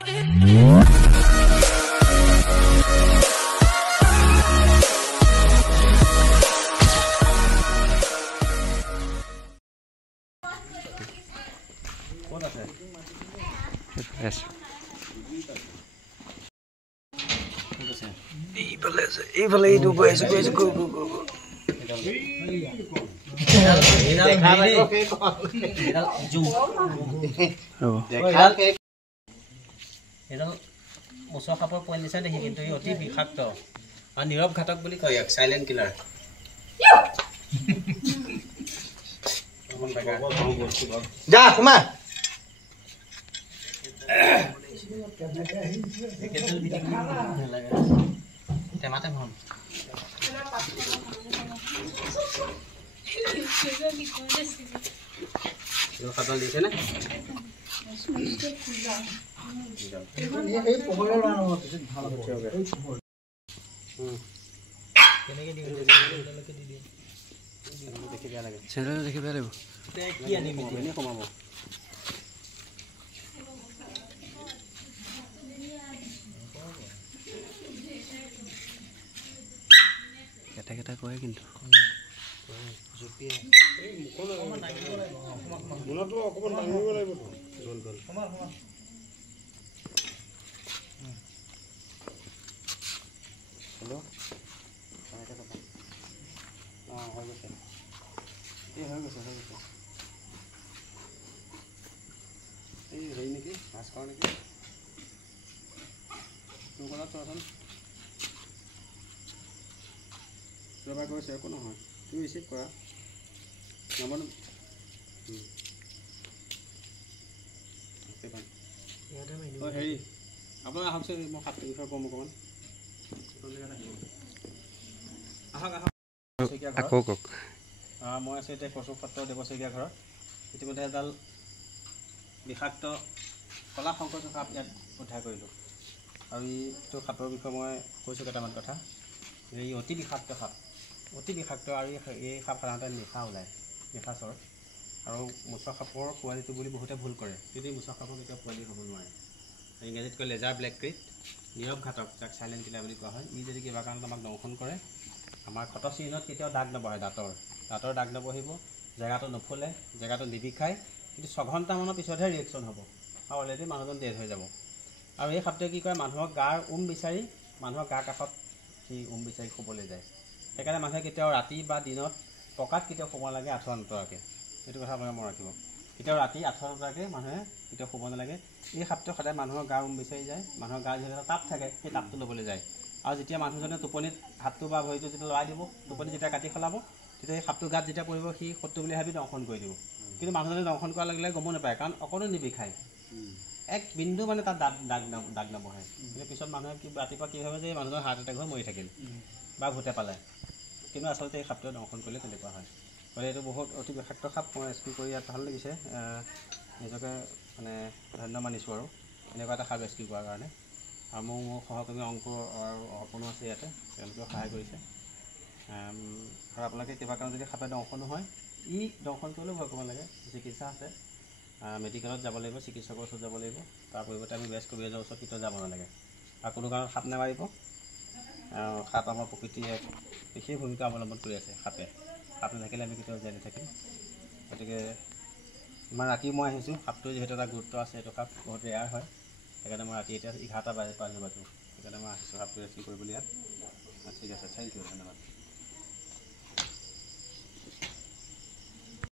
Yes. Evil, do go. Musuh kapur poin nisan deh কিন্তু ই অতি বিষাক্ত আৰু নীৰৱ ঘাতক বুলি কয় ইয়াক সাইলেন্ট কিলাৰ যা তোমা কেটেল বিটিং লাগে টেমাতে ভন यो खतल दिছে না এই পোহৰৰ লানো পিছত ভাল হ'ব কেনেকে দিও লকে দি দিও দেখি বেয়া লাগে চেন্টাৰ দেখি বেয়া লাগিব তে কি আনি মিটিনে কমাব কেটা কয় কিন্তু জুপিয়া এই মুকল মনটো অকমান ডাঙৰ লাগিব গোল কমাল हेलो काय কথা হৈ গৈছে এই হৈ গৈছে এই হৈ নেকি মাছ খাও নেকি তুমি কোনা চোৱাচোন ৰবা কৈছে একো নহয় তুমি ৰিচিভ কৰা নাম্বাৰ হেৰি আপোনাৰ আহকচোন মই সাত বিষয়ে কম অকণমান মই আছোঁ এতিয়া কচু সত্ৰ দেৱশইকীয়া ঘৰত ইতিমধ্যে এডাল বিষাক্ত কলা শংকৰ সাপ ইয়াত উদ্ধাৰ কৰিলোঁ আৰু এইটো সাপৰ বিষয়ে মই কৈছোঁ কেইটামান কথা এই অতি বিষাক্ত সাপ আৰু এই সাপ সাধাৰণতে নিশা ওলায় নিশাচৰ আৰু মুচা সাপৰ পোৱালিটো বুলি বহুতে ভুল কৰে কিন্তু মুচা সাপৰ কেতিয়াও পোৱালি হ'ব নোৱাৰে ইংৰাজীত কয় লেজাৰ ব্লেক ক্ৰিট নীৰৱ ঘাতক যাক সাইলেন্ট কিলাৰ বুলি কোৱা হয় ই যদি কিবা কাৰণত আমাক দংশন কৰে আমাৰ ক্ষত চিহ্নত কেতিয়াও দাগ নবহে দাঁতৰ দাগ নবহিব জেগাটো নুফুলে জেগাটো নিবিষায় কিন্তু 6 ঘণ্টামানৰ পিছতহে ৰিয়েকশ্যন হ'ব আৰু অলৰেডি মানুহজন ডেড হৈ যাব আৰু এই সাপটোৱে কি কৰে মানুহৰ গাৰ বিচাৰি মানুহৰ গাৰ কাষত সি বিচাৰি শুবলৈ যায় সেইকাৰণে মানুহে কেতিয়াও ৰাতি বা দিনত পকাত কেতিয়াও শুব নালাগে আঁঠুৱা নতৰাকৈ এইটো কথা আপোনালোকে মনত ৰাখিব কেতিয়াও ৰাতি আঁঠুৱা নতৰাকৈ মানুহে কেতিয়াও শুব নালাগে এই সাপটো সদায় মানুহৰ গাৰ বিচাৰি যায় মানুহৰ গাৰ যিহেতু তাপ থাকে সেই তাপটো ল'বলৈ যায় আৰু যেতিয়া মানুহজনে টোপনিত হাতটো বা ভৰিটো যেতিয়া লৰাই দিব টোপনি যেতিয়া কাটি খলাব তেতিয়া এই সাপটো গাত যেতিয়া পৰিব সি শত্ৰু বুলি ভাবি দংশন কৰি দিব কিন্তু মানুহজনে দংশন কৰাৰ লগে লগে গম নাপায় কাৰণ অকণো নিবিষায় এক বিন্দু মানে তাত দাগ নবহে কিন্তু পিছত মানুহে ৰাতিপুৱা কি ভাবে যে মানুহজন হাৰ্ট এটেক হৈ মৰি থাকিল বা ভূতে পালে কিন্তু আচলতে এই সাপটোৱে দংশন কৰিলে তেনেকুৱা হয় গতিকে এইটো বহুত অতি বিষাক্ত সাপ মই ৰেস্কিউ কৰি ইয়াত ভাল লাগিছে নিজকে মানে ধন্য মানিছোঁ আৰু এনেকুৱা এটা সাপ ৰেস্কিউ কৰাৰ কাৰণে আৰু মোৰ সহকৰ্মী অংকুৰ আৰু অৰ্পণো আছে ইয়াতে তেওঁলোকেও সহায় কৰিছে আৰু আপোনালোকে কিবা কাৰণ যদি সাপে দংশনো হয় দংশন কৰিলেও ভয় কৰিব লাগে চিকিৎসা আছে মেডিকেলত যাব লাগিব চিকিৎসকৰ ওচৰত যাব লাগিব তাৰ পৰিৱৰ্তে আমি বেষ্ট কবিৰাজৰ ওচৰত কেতিয়াও যাব নালাগে আৰু কোনো কাৰণত সাপ নামাৰিব সাপ আমাৰ প্ৰকৃতিয়ে এক বিশেষ ভূমিকা অৱলম্বন কৰি আছে সাপ নাথাকিলে আমি কেতিয়াও জীয়াই নাথাকিম গতিকে ইমান ৰাতি মই আহিছোঁ সাপটোৰ যিহেতু এটা গুৰুত্ব আছে এইটো সাপ বহুত ৰেয়াৰ হয় সেইকাৰণে মই ৰাতি এতিয়া 11টা বাজি সেইকাৰণে মই আহিছোঁ সাপটো ৰেস্কিউ কৰিবলৈ ইয়াত ঠিক আছে থেংক ইউ ধন্যবাদ